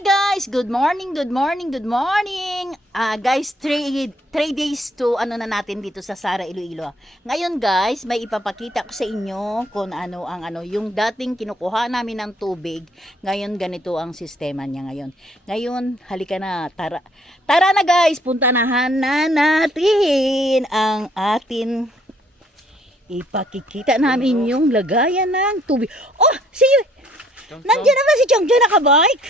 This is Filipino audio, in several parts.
Hi guys! Good morning, good morning, good morning! Ah guys, 3 days to ano na natin dito sa Sara Iloilo. Ngayon guys, may ipapakita ko sa inyo kung ano ang ano, yung dating kinukuha namin ng tubig. Ngayon ganito ang sistema niya ngayon. Ngayon, halika na, tara. Tara na guys, puntahan na natin ang atin ipakikita namin yung lagayan ng tubig. Oh, see you! Nandiyan na ba si Chong Chong nakabike?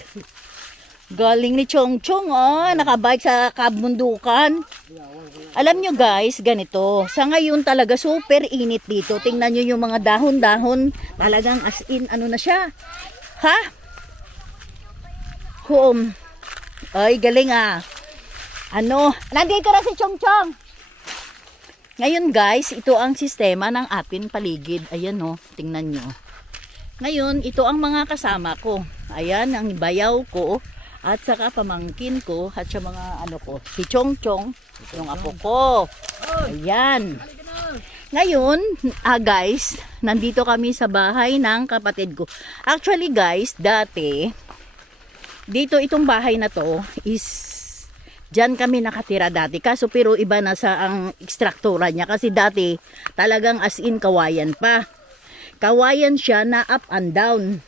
Galing ni Chong Chong, oh, nakabike sa kabundukan. Alam nyo guys, ganito. Sa ngayon talaga super init dito. Tingnan nyo yung mga dahon-dahon. Talagang as in, ano na siya. Ha? Home. Ay, galing ah. Ano? Nandito na si Chong Chong. Ngayon guys, ito ang sistema ng ating paligid. Ayan oh, tingnan nyo. Ngayon, ito ang mga kasama ko. Ayan, ang bayaw ko. At saka pamangkin ko. At sa mga ano ko. Si Chong Chong. Yung apo ko. Ayan. Ngayon, ah guys, nandito kami sa bahay ng kapatid ko. Actually guys, dati, dito itong bahay na to is Diyan kami nakatira dati. Kaso pero iba na sa ang ekstraktura niya. Kasi dati talagang as in kawayan pa. Kawayan siya na up and down.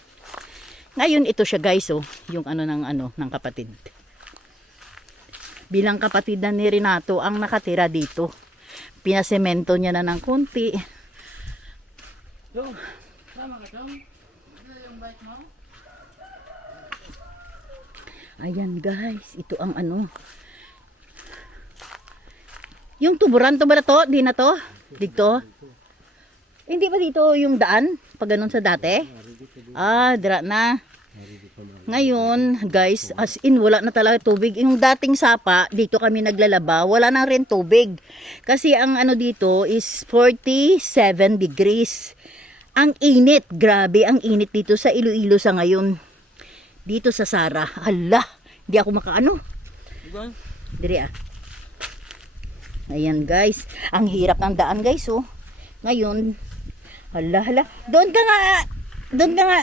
Ngayon ito siya guys oh, yung ano ng ano ng kapatid. Bilang kapatid na ni Renato ang nakatira dito. Pinasemento niya na ng konti. Ayan guys, ito ang ano. Yung tuburan to ba na to? Di na to? Dito? Hindi ba dito yung daan? Pag ganun sa dati? Ah, dira na. Ngayon, guys, as in, wala na talaga tubig. Yung dating sapa, dito kami naglalaba, wala na rin tubig. Kasi ang ano dito is 47 degrees. Ang init, grabe, ang init dito sa Iloilo sa ngayon. Dito sa Sara. Hala, hindi ako makaano. Diri ah. Ayan guys, ang hirap ng daan guys oh. Ngayon, hala hala. Doon ka nga, doon nga.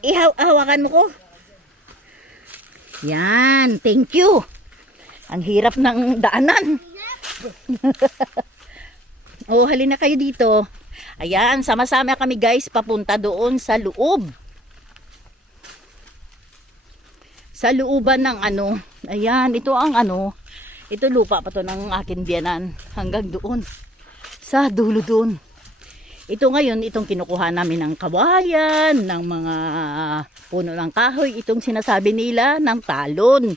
Ihawakan mo ko. Yan, thank you. Ang hirap ng daanan. oh, halina kayo dito. Ayan, sama-sama kami guys papunta doon sa loob. Sa looban ng ano. Ayan, ito ang ano. Ito lupa pa to ng akin biyanan. Hanggang doon. Sa dulo doon. Ito ngayon, itong kinukuha namin ng kawayan, ng mga puno ng kahoy, itong sinasabi nila ng talon.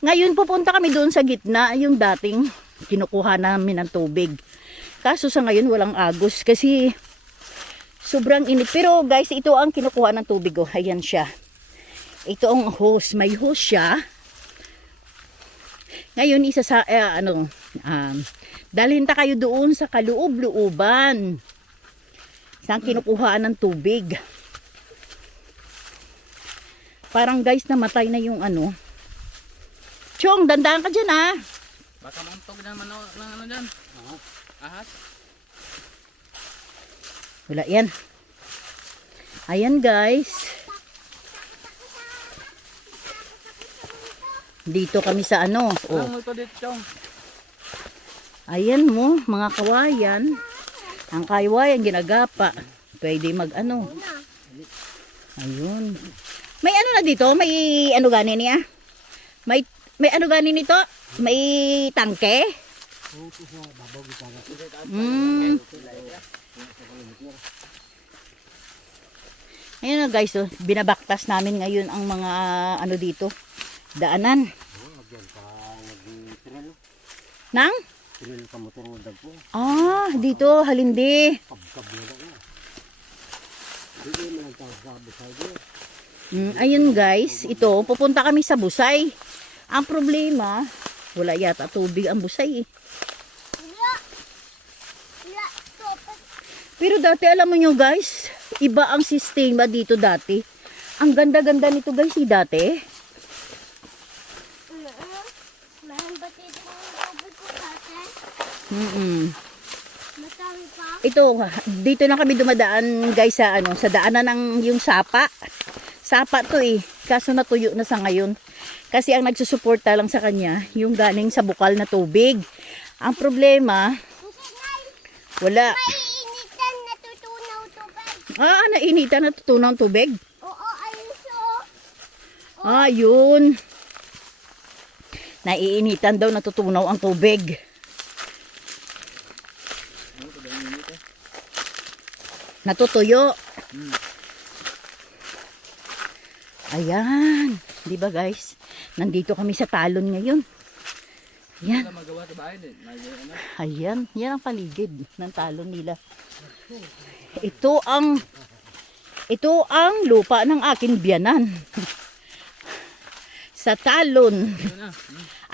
Ngayon, pupunta kami doon sa gitna, yung dating kinukuha namin ng tubig. Kaso sa ngayon, walang agos kasi sobrang init. Pero guys, ito ang kinukuha ng tubig. Oh. Ayan siya. Ito ang hose. May hose siya. Ngayon, isa sa, eh, ano, um, dalhin kayo doon sa kaloob-looban. Saan kinukuhaan ng tubig. Parang guys, namatay na yung ano. Chong, dandaan ka dyan ah. Baka mauntog na man ng ano dyan. Ahas. Wala yan. Ayan guys. Dito kami sa ano. Oh. Ayan mo, mga kawayan. Ang kawayan ginagapa. Pwede mag ano. Ayun. May ano na dito? May ano gani niya? May may ano gani nito? May tangke? Mm. Ayun na guys, oh, binabaktas namin ngayon ang mga ano dito, daanan. Nang? Ah, dito, halindi. Mm, ayun guys, ito, pupunta kami sa Busay. Ang problema, wala yata tubig ang Busay eh. Pero dati alam mo nyo guys, iba ang sistema dito dati. Ang ganda-ganda nito guys, eh, dati. Meron ba dito ng tubig ko dati? Mm pa? Ito, dito na kami dumadaan guys sa ano, sa daanan ng yung sapa. Sapa to eh. Kaso natuyo na sa ngayon. Kasi ang nagsusuporta lang sa kanya, yung galing sa bukal na tubig. Ang problema, wala. Maiinitan, natutunaw tubig. Ah, nainitan na tutunaw ang tubig. Oo, ayun so. Ah, yun. Naiinitan daw natutunaw ang tubig. Natutuyo. Ayan. Di ba guys? Nandito kami sa talon ngayon. Yan. Wala magawa sa bahay din. May ano. Ayan. Yan ang paligid ng talon nila. Ito ang ito ang lupa ng aking biyanan. sa talon. Na?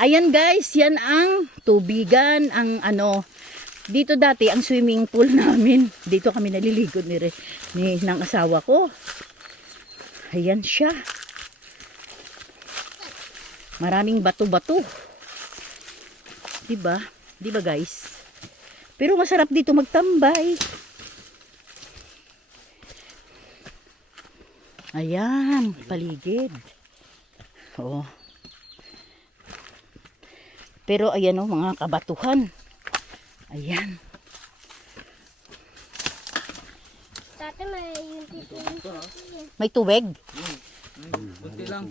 Ayan guys, yan ang tubigan, ang ano, dito dati ang swimming pool namin. Dito kami naliligo ni, ni ng asawa ko. Ayan siya. Maraming bato-bato. Diba? Diba guys? Pero masarap dito magtambay. Ayan, paligid. Oo. Pero ayan o, mga kabatuhan. Ayan. Dati may yung tituloy. May tubig. Kunti lang.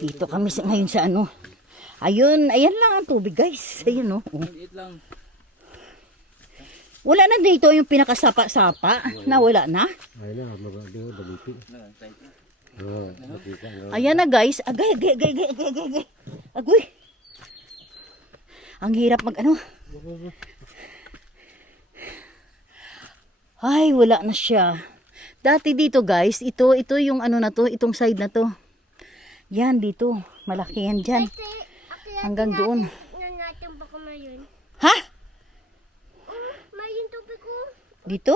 Dito kami sa, ngayon sa ano. Ayun, ayan lang ang tubig guys. Ayun o. Oh. Lang. Wala na dito yung pinakasapa-sapa. Na wala na. Ayun na, maganda yung Ayan na guys. Agay, agay, agay, agay, agay, agay, agay. Agoy. Ang hirap mag ano. Ay, wala na siya. Dati dito guys, ito, ito yung ano na to, itong side na to. Yan dito. Malaki yan dyan. Hanggang doon. Ha? Tubig ko. Dito?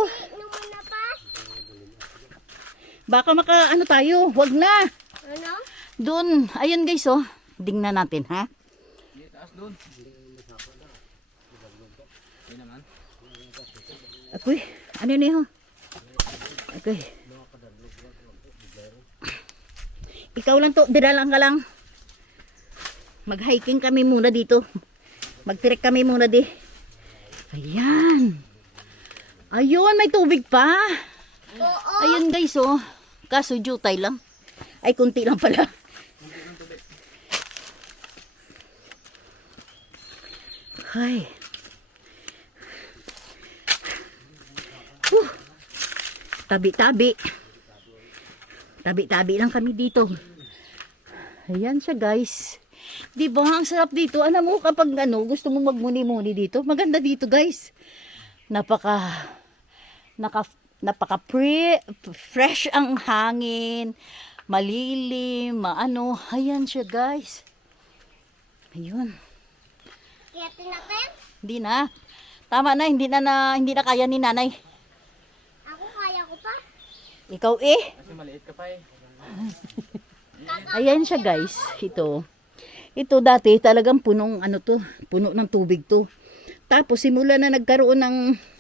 Baka maka ano tayo, wag na. Ano? Doon, ayun guys oh. Dingnan natin ha. Taas doon. Akoy, ano na yun? Okay. Ikaw lang to, diralang ka lang. Mag-hiking kami muna dito. Mag-trek kami muna di. Ayan. Ayun, may tubig pa. Oo. Ayun guys oh. Kaso jutay lang. Ay, kunti lang pala. Ay. Tabi-tabi. Tabi-tabi lang kami dito. Ayan siya guys. Di ba ang sarap dito? Alam mo kapag ano, gusto mo magmuni-muni dito, maganda dito guys. Napaka naka napaka pre, fresh ang hangin, malilim, maano. Ayan siya guys. Ayun. Kaya tinatin. Hindi na. Tama na, hindi na, na hindi na kaya ni nanay. Ako kaya ko pa. Ikaw eh. Kasi maliit ka pa eh. Ayan siya guys, ito. Ito dati talagang punong ano to, puno ng tubig to. Tapos simula na nagkaroon ng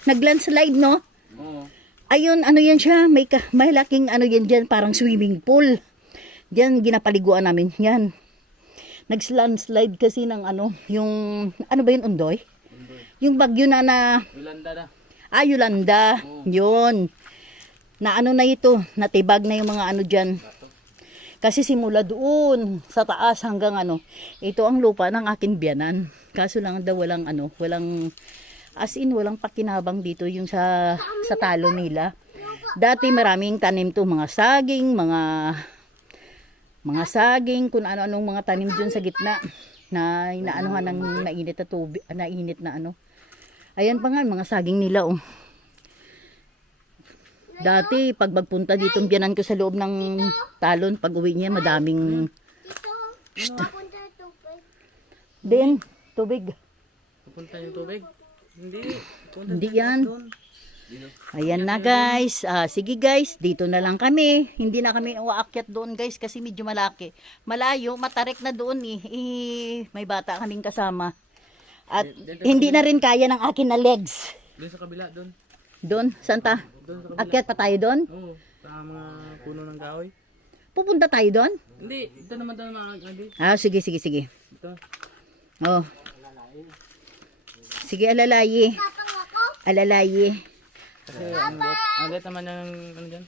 naglandslide no. Oo. Ayun, ano yan siya, may ka, may laking ano yan dyan, parang swimming pool. Diyan ginapaliguan namin yan. Nag-landslide kasi ng ano, yung, ano ba yun, Undoy? Yung bagyo na na, Yolanda na. ah, Yolanda, yun. Na ano na ito, natibag na yung mga ano dyan. Kasi simula doon sa taas hanggang ano, ito ang lupa ng akin biyanan. Kaso lang daw walang ano, walang as in walang pakinabang dito yung sa sa talo nila. Dati maraming tanim to, mga saging, mga mga saging, kung ano-anong mga tanim dyan sa gitna na inaanuhan ng nainit na tubig, nainit na ano. Ayan pa nga, mga saging nila oh. Dati, pag magpunta dito, biyanan ko sa loob ng talon, pag uwi niya, madaming tubig. din, tubig. Pupunta yung tubig. Hindi. Hindi yan. Ayan na guys. Ah, sige guys, dito na lang kami. Hindi na kami uaakyat doon guys kasi medyo malaki. Malayo, matarik na doon eh. eh may bata kaming kasama. At hindi na rin kaya ng akin na legs. Doon sa kabila, doon. Doon, saan ta? Doon sa kabila. Akyat pa tayo doon? Oo, sa mga puno ng kahoy. Pupunta tayo doon? Hindi, ito naman tayo mga. Ah, sige, sige, sige. Ito. Oh. Sige. Alalayi. Kasi ang liit, naman yung ano dyan.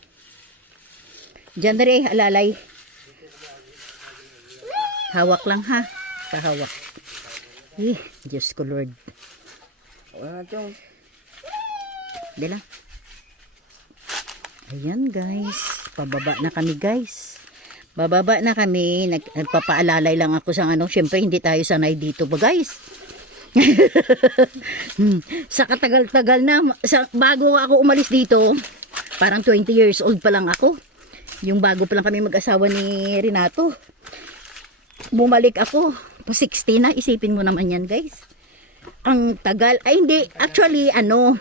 Diyan na rin, alalay. Hawak lang ha. Pahawak. Eh, Diyos ko Lord. Wala na ito. Di lang. Ayan guys. Pababa na kami guys. Bababa na kami. Nag, nagpapaalalay lang ako sa ano. Siyempre hindi tayo sanay dito ba guys. Sa katagal-tagal na. Sa, bago ako umalis dito. Parang 20 years old pa lang ako. Yung bago pa lang kami mag-asawa ni Renato. Bumalik ako. Po 60 na. Isipin mo naman yan guys. Ang tagal. Ay hindi. Actually ano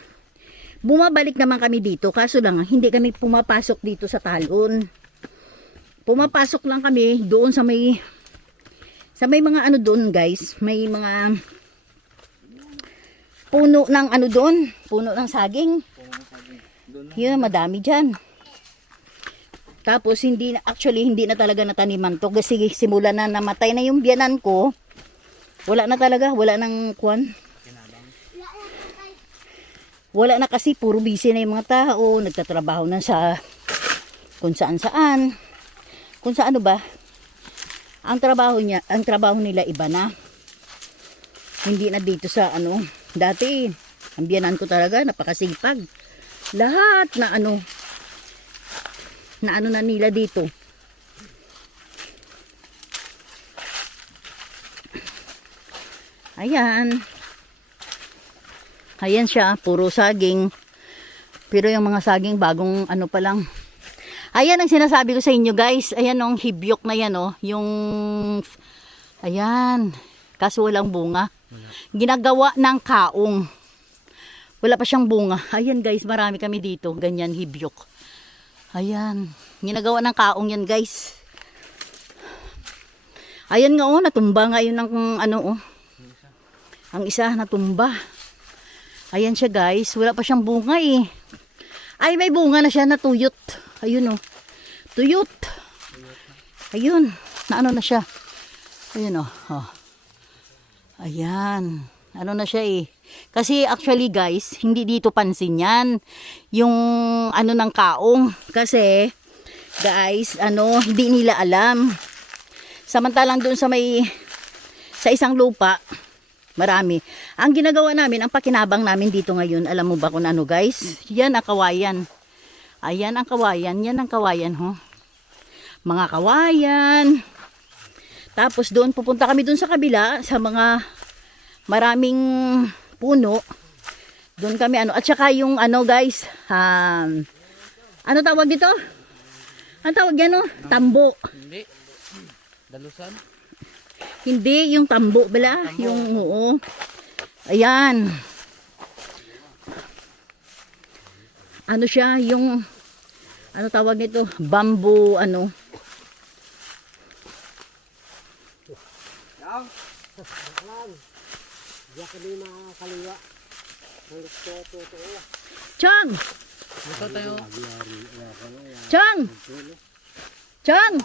bumabalik naman kami dito kaso lang hindi kami pumapasok dito sa talon pumapasok lang kami doon sa may sa may mga ano doon guys may mga puno ng ano doon? Puno ng saging. Yun madami dyan. Tapos hindi na actually hindi na talaga nataniman to. Kasi simula na namatay na yung biyanan ko. Wala na talaga wala nang kwan. Wala na kasi puro busy na yung mga tao, nagtatrabaho na sa kung saan saan. Kung sa ano ba? Ang trabaho niya, ang trabaho nila iba na. Hindi na dito sa ano, dati ang biyanan ko talaga napakasipag. Lahat na ano na ano na nila dito. Ayan. Ayan siya, puro saging. Pero yung mga saging bagong ano pa lang. Ayan ang sinasabi ko sa inyo guys. Ayan yung hibyok na yan oh. Yung ayan. Kaso walang bunga. Ginagawa ng kaong. Wala pa siyang bunga. Ayan guys, marami kami dito. Ganyan hibyok. Ayan. Ginagawa ng kaong yan guys. Ayan nga oh, natumba nga yun ng ano oh. Ang isa natumba. Ayan siya guys. Wala pa siyang bunga eh. Ay, may bunga na siya na tuyot. Ayun oh. Tuyot. Ayun. Na ano na siya. Ayun oh. oh. Ayan. Ano na siya eh. Kasi actually guys, hindi dito pansin yan. Yung ano ng kaong. Kasi guys, ano, hindi nila alam. Samantalang doon sa may sa isang lupa, Marami. Ang ginagawa namin, ang pakinabang namin dito ngayon, alam mo ba kung ano guys? Yan ang kawayan. Ayan ang kawayan. Yan ang kawayan ho. Mga kawayan. Tapos doon, pupunta kami doon sa kabila, sa mga maraming puno. Doon kami ano. At saka yung ano guys, um, ano tawag dito? Ang tawag yan oh? Tambo. Hindi. Dalusan. Hindi, yung tambo bala. Yung, oo. Ayan. Ano siya, yung, ano tawag nito? Bamboo, ano. Chong! Ito tayo. Chong! Chong!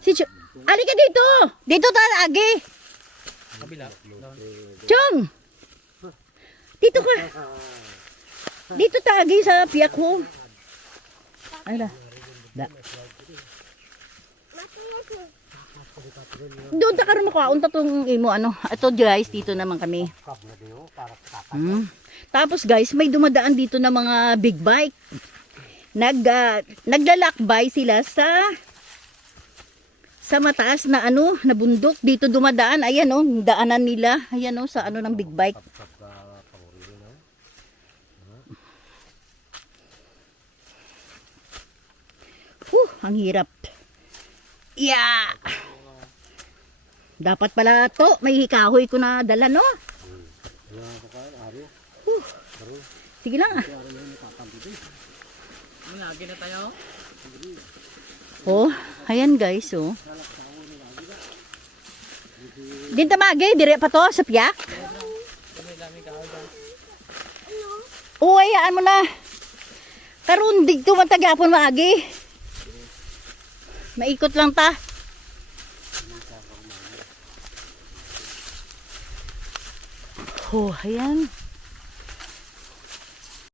Si Chong! Alika dito! Dito tayo, Agi! Kabila. Chong! Dito ka! Dito tagi sa piyak ko. Ay la. Da. Doon ta karon ko unta tong imo ano. Ito guys, dito naman kami. Hmm. Tapos guys, may dumadaan dito na mga big bike. Nag uh, naglalakbay sila sa sa mataas na ano, na bundok dito dumadaan. Ayan oh, daanan nila. Ayan oh, sa ano ng big bike. Huh, ang hirap. Yeah. Dapat pala to, may hikahoy ko na dala, no? Huh. Sige lang ah. Malagi na tayo. Oh, ayan guys, oh. Din tamagay, dire pa to sa piyak. Oo, hayaan mo na. Karon digto man tagapon maagi. Maikot lang ta. 好黑暗